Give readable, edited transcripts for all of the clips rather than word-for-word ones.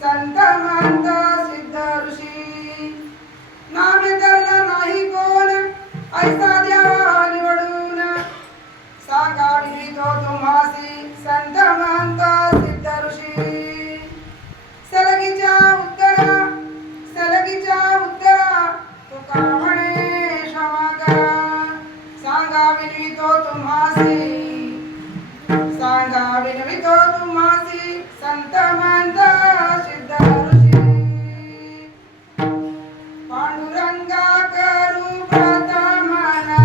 संत महंत सिद्ध ऋषी नामे धरला नाही कोण ऐसा द्यावा निवडून सांगावी तो तुम्हासी संत महंत सिद्ध ऋषी सलगीच्या उत्तरा तुका म्हणे क्षमा करा सांगावी तो तुम्हासी संत महंत सिद्ध ऋषी पांडुरंगा करू व्रत मना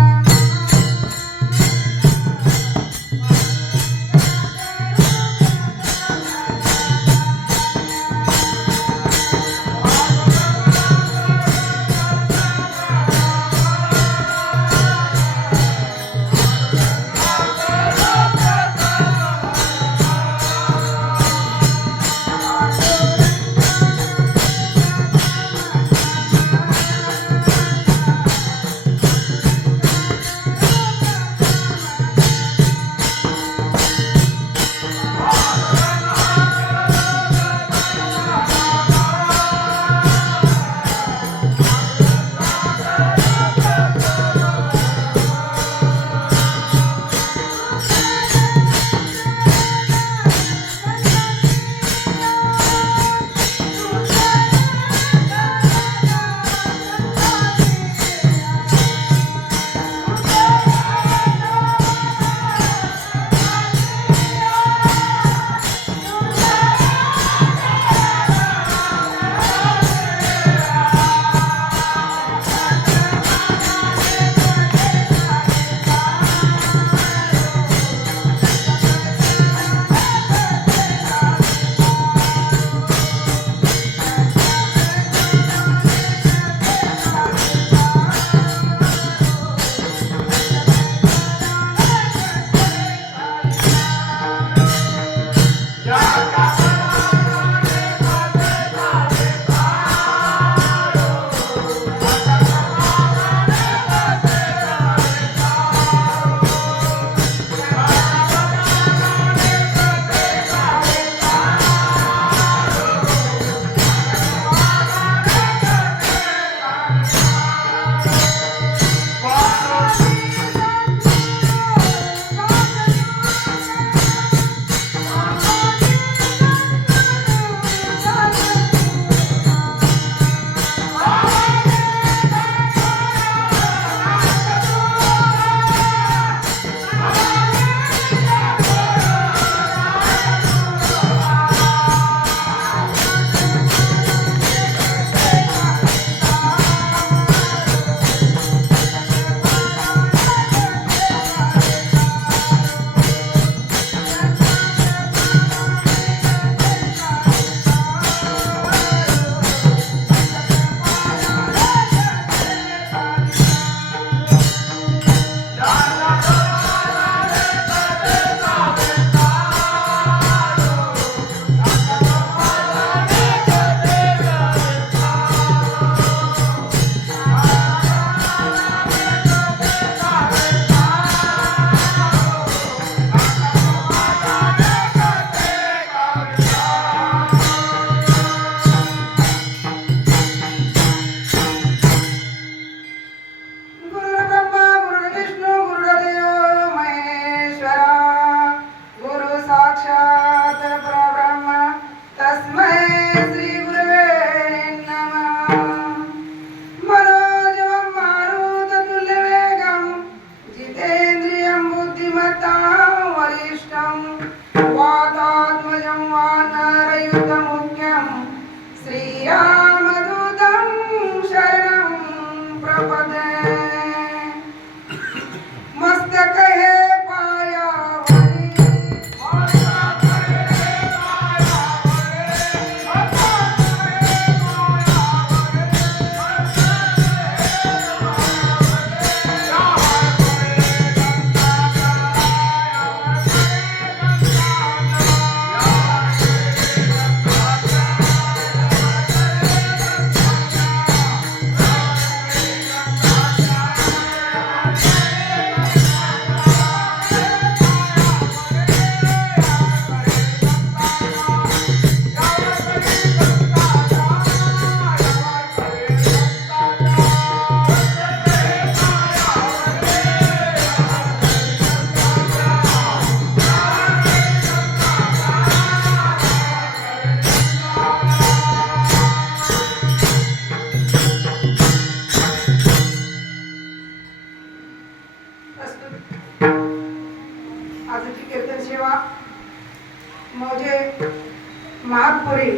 महातपुरी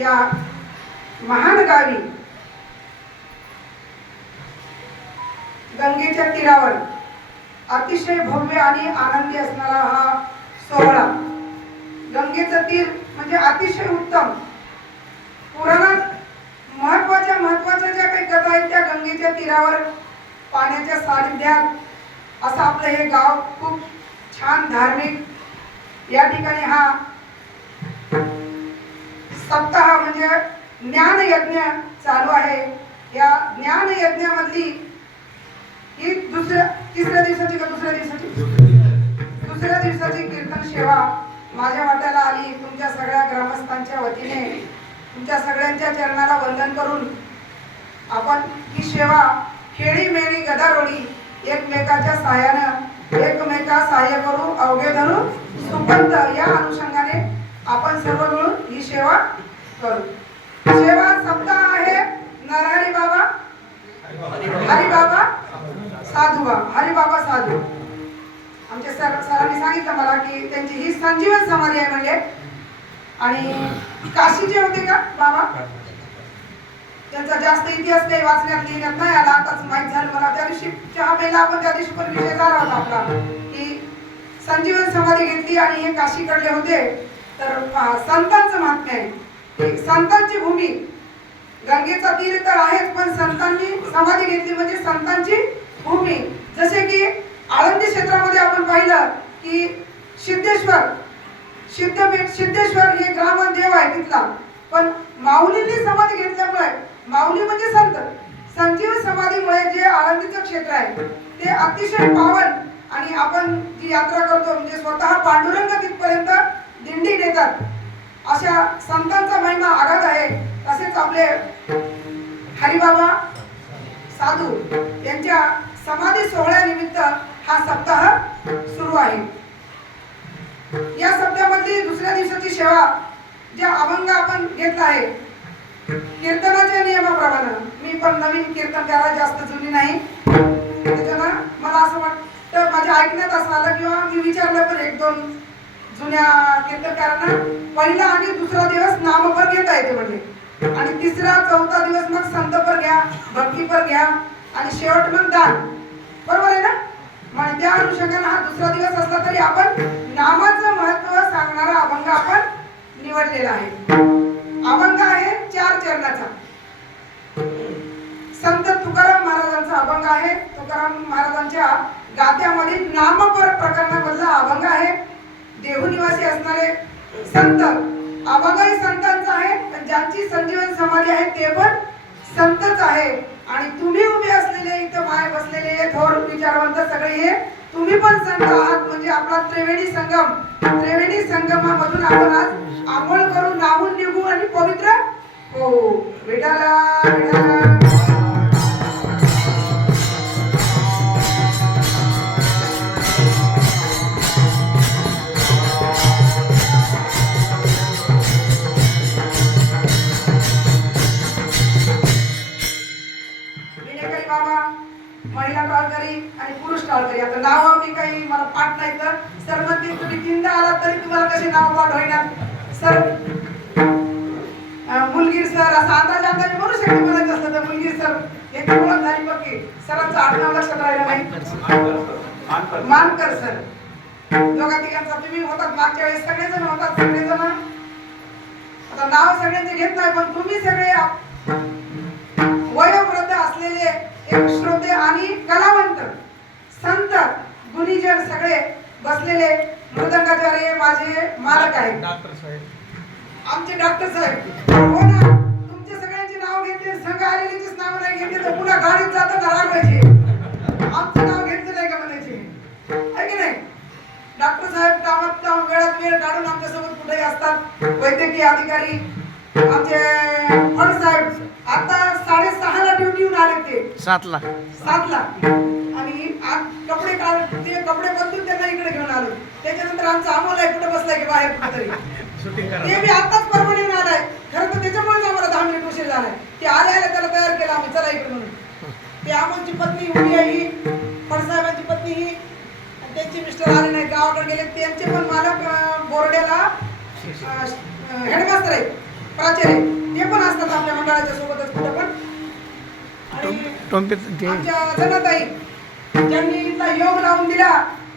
या महान गावी गंगेच्या तीरावर अतिशय भव्य आणि आनंदी असणारा हा सोहळा. गंगेचं तीर म्हणजे अतिशय उत्तम. पुराणात महत्वाच्या ज्या काही कथा आहेत त्या गंगेच्या तीरावर पाण्याच्या सानिध्यात असं आपलं हे गाव खूप छान धार्मिक. या ठिकाणी हा सप्ताह म्हणजे ज्ञान यज्ञ चालू आहे. या ज्ञान यज्ञामधली ही तिसऱ्या दिवसाची दुसऱ्या दिवसाची कीर्तन सेवा माझ्या वाट्याला आली. तुमच्या सगळ्या ग्रामस्थांच्या वतीने तुमच्या सगळ्यांच्या चरणाला वंदन करून आपण ही सेवा खेळी मेळी गदारोळी एकमेकाच्या सहाय्यानं एकमेका सहाय्य करू अवघे धरू सुपंत या अनुषंगाने आपण सर्व मिळून ही सेवा करू. सेवा सप्ताह आहे नरहरी बाबा हरिबाबा साधू. आमच्या सरांनी सांगितलं मला की त्यांची ही संजीवन समाधी आहे म्हणजे. आणि काशीचे होते का बाबा? त्यांचा जास्त इतिहास काही वाचण्यात लिहिण्यात नाही आला. आताच माहित झालं मला. त्या दिवशी चहा प्यायला आपण त्या दिवशी पण विषय झाला होता आपला की संजीवन समाधी घेतली आणि हे काशीकडले होते. तर संतांचं महात्म्य आहे की संतांची भूमी. गंगेचा तीर तर आहेच पण संतांनी समाधी घेतली म्हणजे संतांची भूमी. जसे की आळंदी क्षेत्रामध्ये आपण पाहिलं की सिद्धेश्वर हे ग्रामदेव आहे तिथला. पण माऊलींनी समाधी घेतल्यामुळे माऊली म्हणजे संत संजीव समाधीमुळे जे आळंदीचं क्षेत्र आहे ते अतिशय पावन. आणि आपण जी यात्रा करतो म्हणजे स्वतः पांडुरंग तिथपर्यंत दिंडी नेतात. अशा संतांचा महिमा आघात आहे. तसेच आपले हरिबाबा साधू यांच्या समाधी सोहळ्यानिमित्त हा सप्ताह सुरू आहे. या सप्ताहामध्ये दुसऱ्या दिवसाची सेवा ज्या अभंग आपण घेतला आहे कीर्तनाच्या नियमाप्रमाणे. मी पण नवीन कीर्तनकार जास्त जुनी नाही त्याच्यानं मला असं वाटतं माझ्या ऐकण्यात असं आलं किंवा मी विचारलं पण एक दोन जुन्या कीर्तनकारांना पहिला आणि दुसरा दिवस नामपर घेता येते म्हणजे आणि तिसरा चौथा दिवस मग संतपर घ्या भक्तीपर घ्या आणि शेवट मग दान. बरोबर आहे ना? म्हणजे त्या अनुषंगाने हा दुसरा दिवस असला तरी आपण नामाचं महत्व सांगणारा अभंग आपण निवडलेला आहे. अभंग आहे 4 चरणाचा. संत तुकाराम महाराजांचा अभंग आहे. तुकाराम महाराजांच्या गाद्यामध्ये नामपर प्रकरणामधला अभंग आहे. देहू निवासी असणारे संत अभंगही संतांचा आहे. ज्यांची संजीवन समाधी आहे ते पण संतच आहे. आणि तुम्ही उभे असलेले इथं माय बसलेले थोर विचारवंत सगळे हे तुम्ही पण संत आहात. म्हणजे आपला त्रिवेणी संगमामधून आपण आज आंघोळ करू नाहून निघू आणि पवित्र हो विठाला. महिला टाळकरी आणि पुरुष टाळकरी. आता नाव मी काही मला पाठ नाही तर सर म्हणते तुम्ही 3दा आलात तरी तुम्हाला कसे नाव पाठ होईना सर. मुलगीर सर असा अंदाज म्हणू शकते म्हणायचं असतं तर मुलगीर सर याची ओळख झाली पक्की. सरांचं आडनाव लक्षात राहिलं नाही. मानकर सर. दोघा तिघांचा तुम्ही होतात मागच्या वेळेस सगळेजण होतात सगळेजण. आता नाव सगळ्यांचे घेत नाही पण तुम्ही सगळे वयोवृद्ध असलेले एक श्रोते आणि कलावंत संत गुणीजन सगळे बसलेले मृदंगाचार्य माझे मालक आहेत आमचे डॉक्टर साहेब. हो ना तुमचे सगळ्यांची नाव घेतले संघ आलेलीच नाव नाही घेतले तर पुन्हा गाडीत जातात रागायचे आमचं नाव घेतलं नाही का म्हणायचे आहे की नाही. डॉक्टर साहेब कामात वेळात वेळ काढून आमच्यासोबत कुठेही असतात. वैद्यकीय अधिकारी आमचे फड साहेब आता 6:30ला ड्युटीहून आले ते 7ला आणि कपडे ते कपडे बदलून त्यांना इकडे घेऊन आलो. त्याच्यानंतर आमचा अमोल आहे कुठे बसलाय की बाहेर कुठेतरी ते मी आताच परभणी येऊन आलाय. खरं तर त्याच्यामुळेच आम्हाला 10 मिनिट उशीर झालाय. ते आले त्याला तयार केलं आम्ही चला इकडे म्हणून. ते अमोलची पत्नी उभी आहे ही फडसाहेबांची पत्नी ही आणि त्यांचे मिस्टर आले नाही गावाकडे गेले. त्यांचे पण मालक बोर्ड्याला हेडमास्टर आहेत, प्राचार्य ते पण असतात आपल्या मंडळाच्या सोबतच कुठं पण. आणि आमच्या जनाताई ज्यांनी इथला योग लावून दिला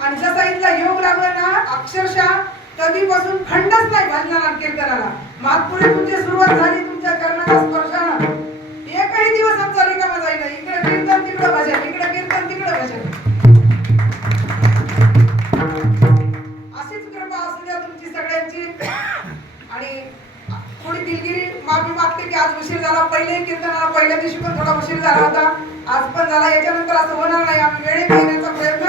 आणि जसा इथला योग लागला ना अक्षरशः कधीपासून खंडच नाही भजनाला कीर्तनाला. मातपुरे तुमची सुरुवात झाली तुमच्या कर्णाच्या स्पर्शानं, एकही दिवस आमचा रिकामा जाईना. इकडे कीर्तन तिकडे भजन, इकडे कीर्तन तिकडे भजन. अशीच कृपा असू द्या तुमची सगळ्यांची. आणि थोडी दिलगिरी माफी मागते की आज उशीर झाला. पहिल्याही कीर्तनाला पहिल्या दिवशी पण थोडा उशीर झाला होता, आज पण झाला. याच्यानंतर असं होणार नाही, आम्ही वेळेत येण्याचा प्रयत्न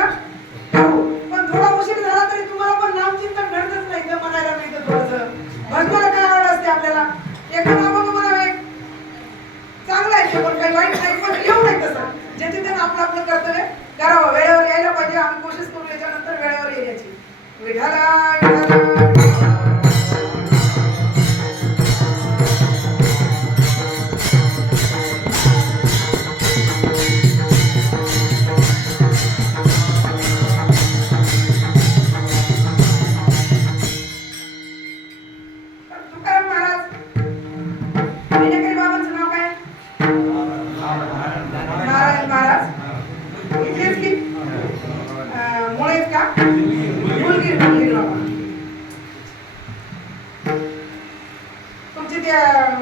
करू. पण थोडा उशीर झाला तरी तुम्हाला पण नामचिंतन घडतच नाही तर म्हणायला मिळतं. थोडंसं भजनाला काय आवड असते आपल्याला, एखादा अभंग म्हणावे चांगला आहे ते पण काही वाईट नाही, पण येऊ नाही तसं. ज्याचे त्यानं आपलं आपलं कर्तव्य करावं, वेळेवर यायला पाहिजे. आम्ही कोशिश करू याच्यानंतर वेळेवर येण्याची. विठाला विठाला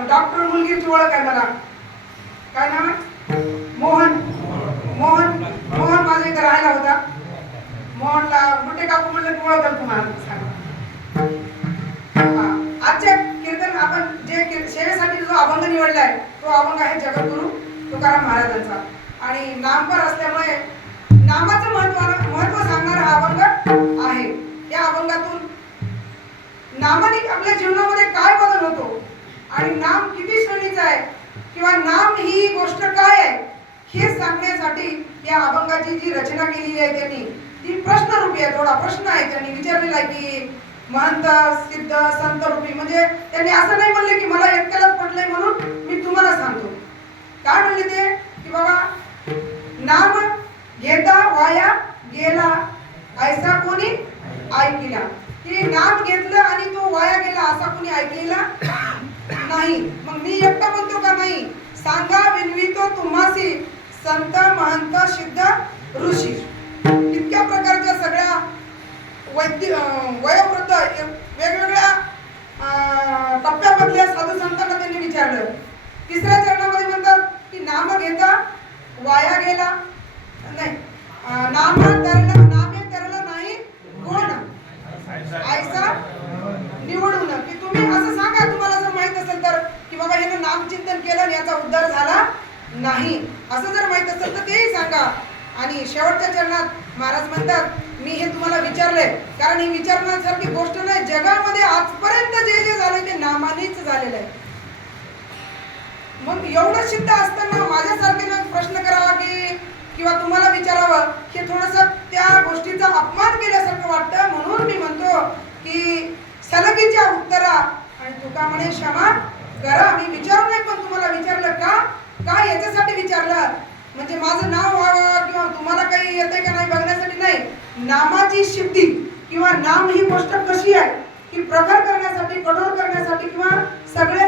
डॉक्टर मुलगीची ओळख आहे मला. काय नाव आहे? मोहन. मोहन मोहन माझ्या इथे राहायला होता. मोहनला गुटे काकू म्हणलं की ओळखाल तुम्हाला. आजच्या कीर्तन आपण जे सेवेसाठी जो अभंग निवडलाय तो अभंग आहे जगद्गुरु तुकाराम महाराजांचा. आणि नामपर असल्यामुळे नामाचं महत्व सांगणारा हा अभंग आहे. या अभंगातून नामाने आपल्या जीवनामध्ये काय बदल होतो आणि नाम किती श्रेणीचा आहे किंवा नाम ही गोष्ट काय आहे हे सांगण्यासाठी या अभंगाची जी रचना केलेली आहे त्यांनी ती प्रश्नरूपी आहे. थोडा प्रश्न आहे त्यांनी विचारलेला आहे की महंत सिद्ध संत रूपी. म्हणजे त्यांनी असं नाही म्हणले की मला एकट्यालाच पटलंय म्हणून मी तुम्हाला सांगतो. काय म्हणले ते की बाबा नाम घेता वाया गेला ऐसा कोणी ऐकला. की नाम घेतलं आणि तो वाया गेला असा कोणी ऐकलेला नाही. मग मी एकटा म्हणतो का नाही, सांगा विनवितो तुम्हासी संत महंत सिद्ध ऋषी. इतक्या प्रकारच्या सगळ्या वयोवृद्ध वेगवेगळ्या टप्प्यामधल्या साधू संतांना त्यांनी विचारलं. तिसऱ्या चरणामध्ये म्हणतात की नाम घेता वाया गेला नाही, नामे तरला नाही कोण ऐसा निवडून. की तुम्ही असं सांगा तुम्हाला जर माहित असेल तर की बाबा याने नामचिंतन केलं आणि याचा उद्धार झाला नाही, असं जर माहित असेल तर तेही सांगा. आणि शेवटच्या चरणात महाराज म्हणतात मी हे तुम्हाला विचारले कारण ही विचारण्यासारखी गोष्ट नाही. जगामध्ये आजपर्यंत जे जे झाले ते नामानेच झालेलं आहे. मग एवढं सिद्ध असताना माझ्यासारख्यानं प्रश्न करावा की किंवा तुम्हाला विचारावं हे थोडंसं त्या गोष्टीचा अपमान केल्यासारखं वाटतं. म्हणून मी म्हणतो की सलगीच्या उत्तरा आणि तुका म्हणे क्षमा करा. मी विचारू नाही पण तुम्हाला विचारलं का याच्यासाठी विचारलं म्हणजे माझं नाव व्हावं किंवा तुम्हाला काही येतंय का नाही बघण्यासाठी नाही. नामाची सिद्धी किंवा नाम ही गोष्ट कशी आहे की प्रखर करण्यासाठी, कठोर करण्यासाठी किंवा सगळे